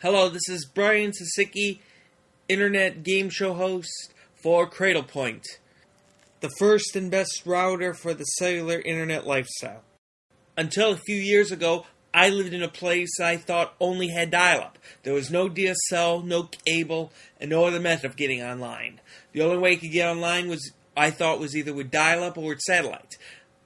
Hello, this is Brian Sasicki, internet game show host for Cradlepoint, the first and best router for the cellular internet lifestyle. Until a few years ago, I lived in a place I thought only had dial-up. There was no DSL, no cable, and no other method of getting online. The only way you could get online I thought was either with dial-up or with satellite.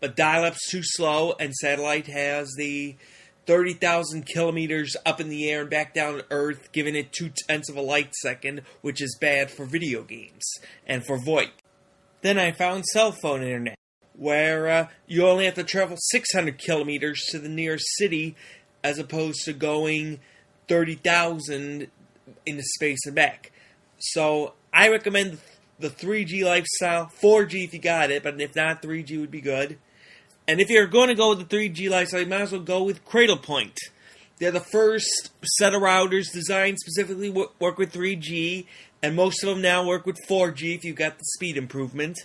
But dial-up's too slow, and satellite has the 30,000 kilometers up in the air and back down to Earth, giving it 0.2 of a light second, which is bad for video games and for VoIP. Then I found cell phone internet, where you only have to travel 600 kilometers to the nearest city, as opposed to going 30,000 into space and back. So I recommend the 3G lifestyle, 4G if you got it, but if not, 3G would be good. And if you're going to go with the 3G lifestyle, you might as well go with Cradlepoint. They're the first set of routers designed specifically work with 3G, and most of them now work with 4G if you've got the speed improvement.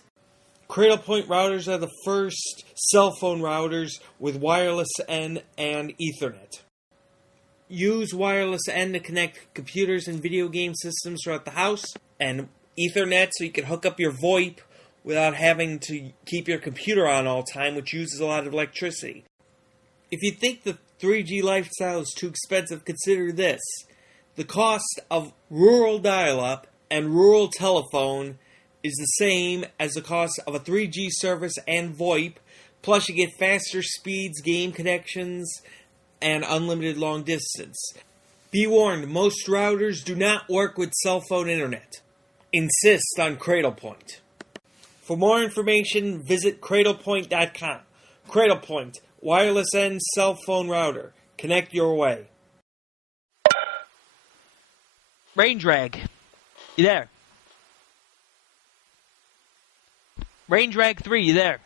Cradlepoint routers are the first cell phone routers with wireless N and Ethernet. Use wireless N to connect computers and video game systems throughout the house, and Ethernet so you can hook up your VoIP without having to keep your computer on all the time, which uses a lot of electricity. If you think the 3G lifestyle is too expensive, consider this. The cost of rural dial-up and rural telephone is the same as the cost of a 3G service and VoIP, plus you get faster speeds, game connections, and unlimited long distance. Be warned, most routers do not work with cell phone internet. Insist on Cradlepoint. For more information, visit cradlepoint.com. Cradlepoint, wireless N cell phone router. Connect your way. Rain Drag, you there? Rain Drag 3, you there?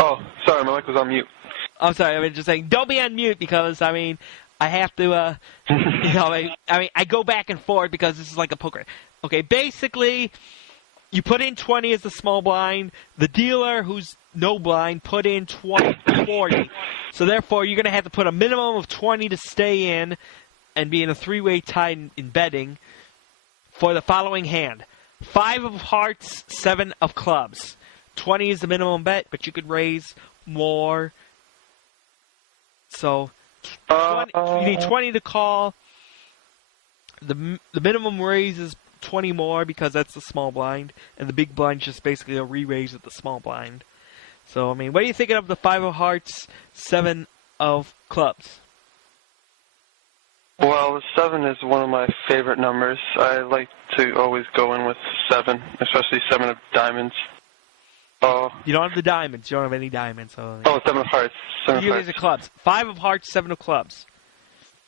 Oh, sorry, my mic was on mute. I'm sorry, I was just saying, don't be on mute because, I have to, I go back and forth because this is like a poker. Okay, basically, you put in 20 as the small blind. The dealer, who's no blind, put in 40. So therefore, you're going to have to put a minimum of 20 to stay in and be in a three-way tie in betting for the following hand. 5 of hearts, 7 of clubs. 20 is the minimum bet, but you could raise more. So, 20, you need 20 to call. The minimum raise is 20 more because that's the small blind, and the big blind just basically a re-raise at the small blind. So, what are you thinking of the 5 of hearts, 7 of clubs? Well, the 7 is one of my favorite numbers. I like to always go in with 7, especially 7 of diamonds. Oh. You don't have the diamonds. You don't have any diamonds. So, 7 of hearts. 7 of hearts. The clubs. 5 of hearts, 7 of clubs.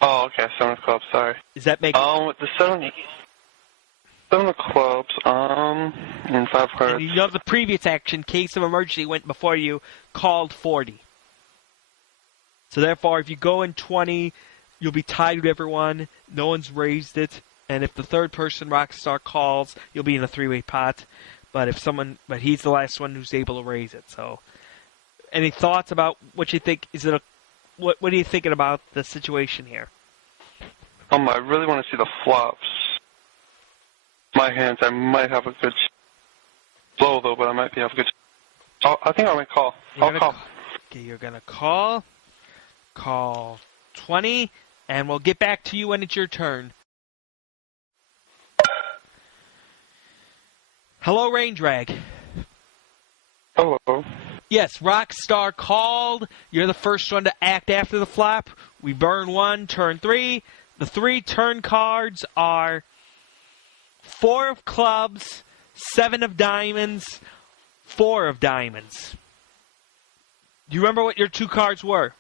Oh, okay. 7 of clubs. Sorry. Does that make the 7 of clubs, and 5 hearts. And you know the previous action, case of emergency, went before you, called 40. So therefore, if you go in 20, you'll be tied with everyone. No one's raised it. And if the third person, Rockstar, calls, you'll be in a three-way pot. But he's the last one who's able to raise it. So, any thoughts about what you think? What are you thinking about the situation here? I really want to see the flops. My hands, I might have a good blow though, but I might have a good. I think I might call. I'll call. Okay, you're gonna call. Call 20, and we'll get back to you when it's your turn. Hello, Rain Drag. Hello. Yes, Rockstar called. You're the first one to act after the flop. We burn 1, turn 3. The 3 turn cards are 4 of clubs, 7 of diamonds, 4 of diamonds. Do you remember what your 2 cards were?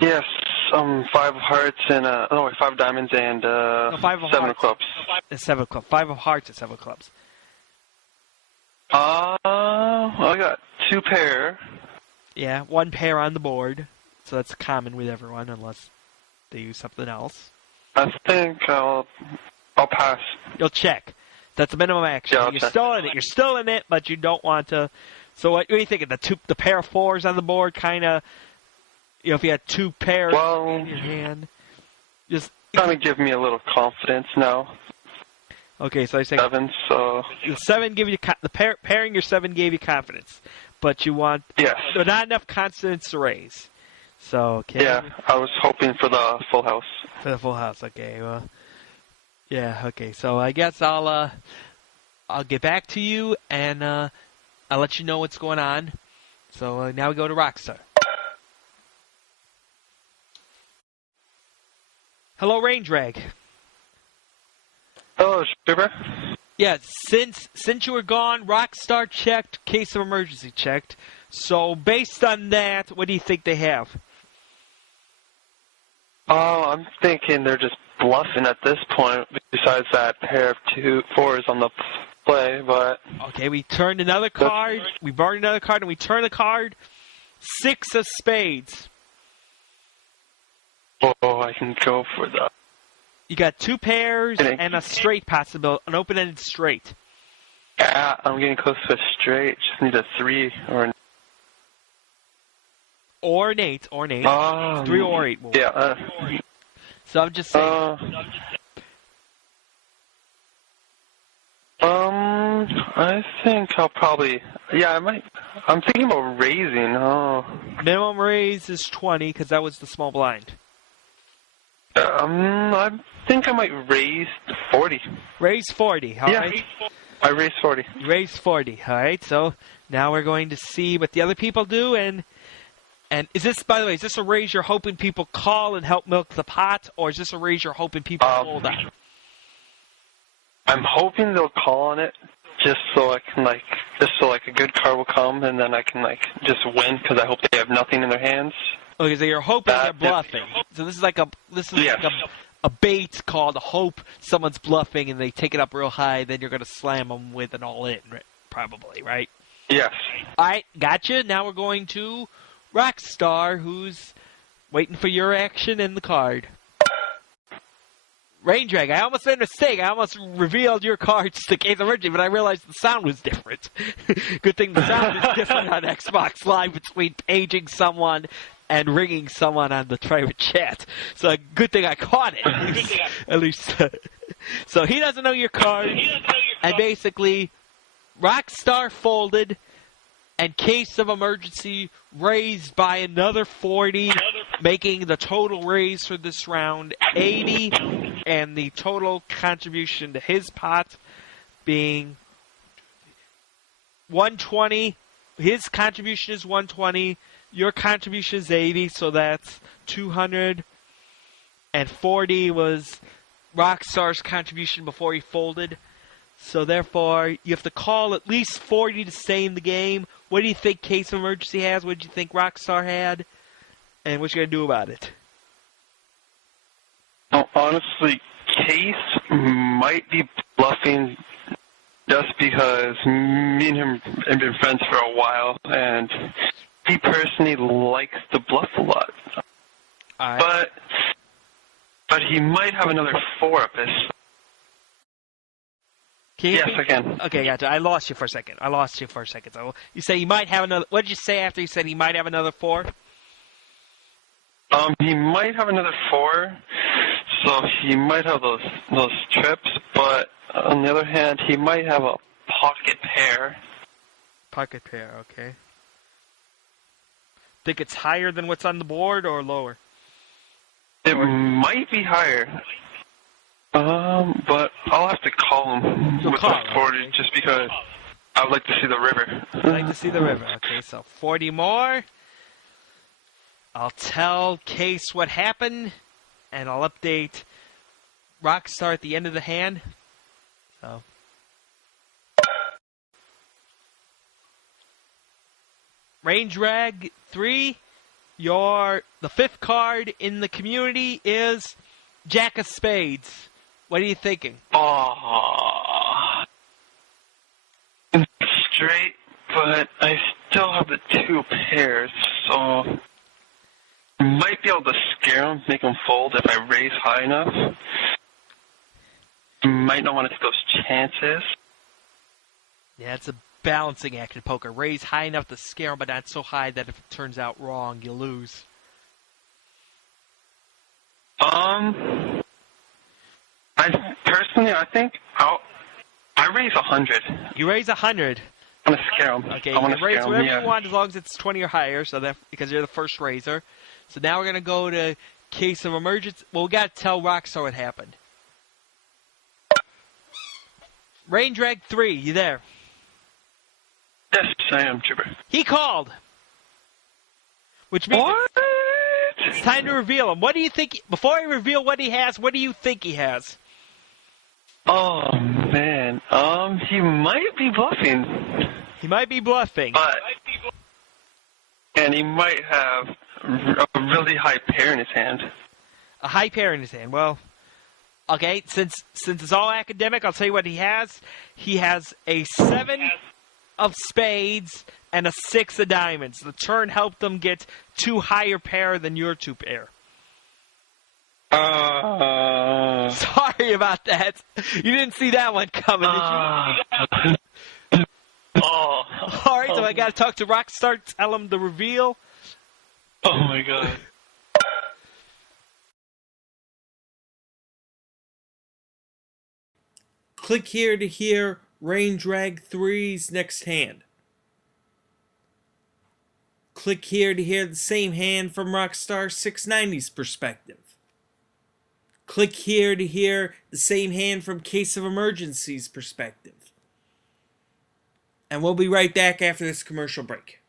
Yes, 5 of hearts and 5 diamonds and 7 of clubs. 7 of clubs. 5 of hearts and 7 of clubs. I got 2 pair. Yeah, 1 pair on the board. So that's common with everyone unless they use something else. I think I'll pass. You'll check. That's the minimum action. Yeah, You're still in it. You're still in it, but you don't want to. So what are you thinking? The pair of 4s on the board, kind of. If you had 2 pairs in your hand. Just Trying to give me a little confidence now. okay. So I say 7, so the 7 give you pairing your 7 gave you confidence, but you want yes. not enough confidence to raise. So okay. Yeah, I was hoping for the full house. For the full house. Okay. Well. Yeah. Okay. So I guess I'll get back to you and I'll let you know what's going on. So now we go to Rockstar. Hello, Rain Drag. Hello, Schreiber. Yeah, since you were gone, Rockstar checked, case of emergency checked. So based on that, what do you think they have? Oh, I'm thinking they're just bluffing at this point, besides that pair of 2 4s on the play, but... Okay, we turned another card, we burned another card, and we turned a card. 6 of spades. Oh, I can go for that. You got 2 pairs and a straight possibility, an open-ended straight. Yeah, I'm getting close to a straight. Just need a 3 or an... Or an 8, 3 or 8. Yeah. So I'm just saying. I think I'll probably... Yeah, I might... I'm thinking about raising. Oh. Minimum raise is 20, because that was the small blind. I think I might raise 40. Raise 40, all right? I raised 40. Raise 40, all right? So now we're going to see what the other people do, and is this, by the way, is this a raise you're hoping people call and help milk the pot, or is this a raise you're hoping people hold on? I'm hoping they'll call on it, just so I can, a good card will come, and then I can, just win, because I hope they have nothing in their hands. Okay, so you're hoping they're bluffing. So this is like a bait called a hope someone's bluffing and they take it up real high, then you're going to slam them with an all-in, probably, right? Yes. All right, gotcha. Now we're going to Rockstar, who's waiting for your action in the card. Rain Drag, I almost made a mistake. I almost revealed your cards to Case of Emergency, but I realized the sound was different. Good thing the sound is different on Xbox Live between paging someone and ringing someone on the private chat. So good thing I caught it. At least. So he doesn't know your cards. And basically, Rockstar folded and Case of Emergency raised by another 40, making the total raise for this round 80, and the total contribution to his pot being 120. His contribution is 120. Your contribution is 80, so that's 200. And 40 was Rockstar's contribution before he folded. So therefore, you have to call at least 40 to stay in the game. What do you think Case of Emergency has? What do you think Rockstar had? And what you gonna do about it? Oh, honestly, Case might be bluffing just because me and him have been friends for a while, and he personally likes to bluff a lot. Right. But he might have another 4 up his. Yes, I can. Okay, gotcha. I lost you for a second. So you say he might have another. What did you say after you said he might have another 4? He might have another 4, so he might have those trips. But on the other hand, he might have a pocket pair. Pocket pair, okay. Think it's higher than what's on the board or lower? It might be higher. But I'll have to call him with the 40 just because I would like to see the river. I'd like to see the river. Okay, so 40 more. I'll tell Case what happened, and I'll update Rockstar at the end of the hand. So. Rain Drag 3, the 5th card in the community is Jack of Spades. What are you thinking? Oh, straight, but I still have the 2 pairs, so I might be able to scare him, make him fold if I raise high enough. Might not want to take those chances. Yeah, it's a balancing act in poker. Raise high enough to scare him, but not so high that if it turns out wrong, you lose. I think I raise 100. You raise 100. I want to scare him. Okay, I you want can to raise scare him. whatever Yeah. you want as long as it's 20 or higher, so that because you're the first raiser. So now we're gonna go to case of emergency. Well, we gotta tell Rockstar what happened. Rain Drag 3, you there? Yes, I am, Trooper. He called. Which means What? it's time to reveal him. What do you think? Before I reveal what he has, what do you think he has? Oh man. He might be bluffing, He might be bluffing. and he might have a really high pair in his hand. A high pair in his hand. Well, okay, since it's all academic, I'll tell you what he has. He has a 7 of spades and a 6 of diamonds. The turn helped them get 2 higher pair than your 2 pair. Sorry about that. You didn't see that one coming, did you? Oh. All right, so I got to talk to Rockstar, tell him the reveal. Oh my god. Click here to hear Rain Drag 3's next hand. Click here to hear the same hand from Rockstar 690's perspective. Click here to hear the same hand from Case of Emergency's perspective. And we'll be right back after this commercial break.